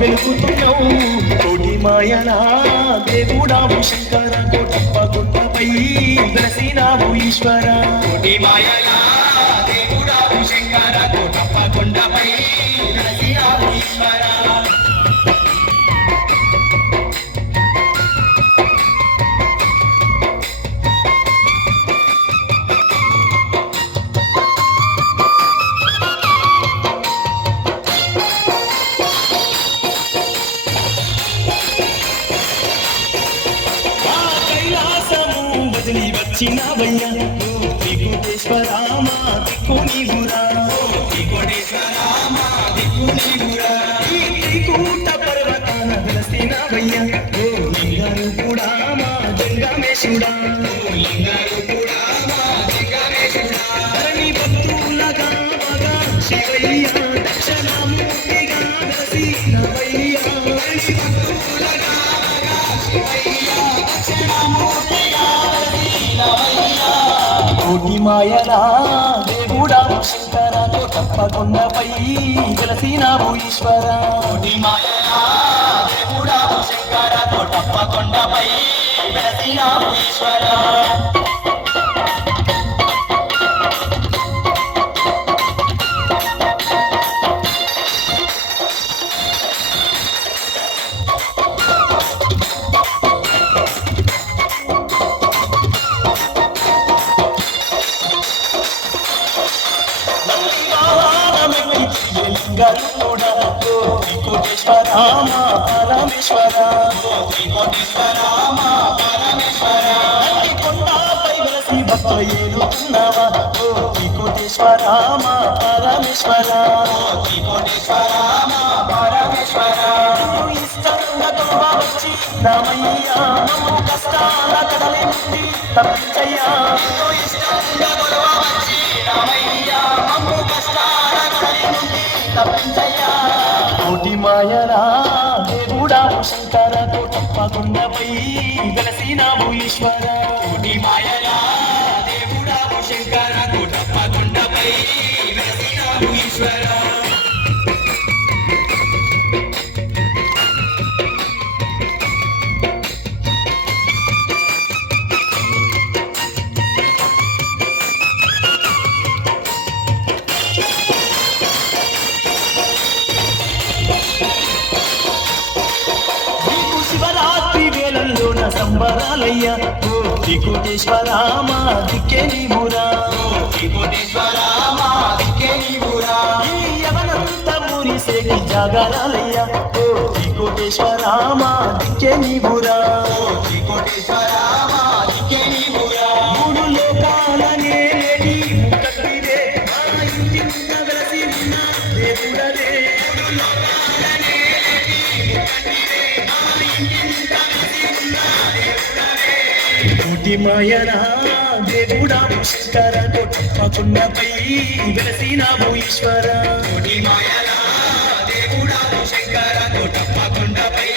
వెలుగుతున్నావు కోటి మాయనా దేవుడావు శంకర కోటప్ప గుట్టపై వెలసినావు ఈశ్వర. కోటి మాయనా కైలాసము వదిలి వచ్చినవయ్యా. త్రికోటేశ్వరామా దిక్కు నీవురా త్రికోటేశ్వరామా దిక్కు నీవురా పర్వతాన వెలసినవయ్యా. ఓ లింగారు కూడా మా జంగమేశుడా ఓ లింగారు కూడా మా జంగమేశుడా ధరణి భక్తులగా మగా శివయ్య దక్షిణామూర్తిగా వెలసినవయ్యా ధరణి భక్తులగా మాయలా దేవుడా శంకరాతో తప్పకుండపై వెలసినావు ఈశ్వర. కోటి మాయలా దేవుడా శంకరతో తప్పకుండపై వెలసినావు ఈశ్వర. కోటేశ్వరామ పరమేశ్వర కోటేశ్వరామ పరమేశ్వర కొండపై వెలసి భక్త ఏలుతున్నావా కోటేశ్వరామ పరమేశ్వర కోటేశ్వరామ పరమేశ్వర ఇష్టంగా వచ్చి నమయ్యా కష్టాల కడలి నుండి కోటి మాయరా దేవుడా శంకర తప్పకుండపై వెలసినావు ఈశ్వర. కోటి మాయరా దేవుడా శంకర తప్పకుండపై వెలసినావు ఈశ్వర. సంబరాలయ్యా. ఓ త్రికోటేశ్వరామ దిక్కే నీవురా త్రికోటేశ్వరామ దిక్కే నీవురా ఈ యవనంత మురిసేకి జాగరాలయ్యా. ఓ త్రికోటేశ్వరామ దిక్కే నీవురా త్రికోటేశ్వరామ దిక్కే నీవురా మూడు లోకాల నేటి మాయనా దేవుడా శంకర తప్పకుండపై వెలసినావు ఈశ్వర. మాయనా దేవుడా శంకర తప్పకుండపై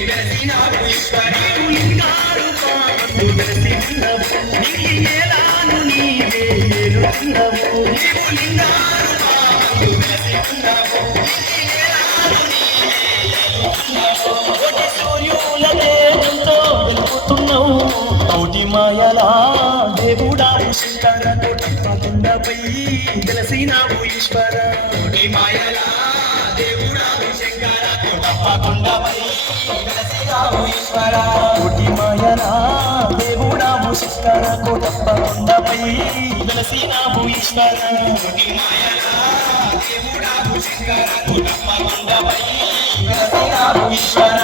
వెలసినావు ఈశ్వర. వెలసి నీ నేలాను నీవే నీవు కోటి మాయలా దేవుడా శంకర తప్పకుండపై వెలసినావు ఈశ్వర కోటి మాయలా దేవుడా శంకర తప్పకుండపై వెలసినావు ఈశ్వర కోటి మాయలా దేవుడా శంకర ఈశ్వర కోటి మాయలా దేవుడా శంకర ఈశ్వర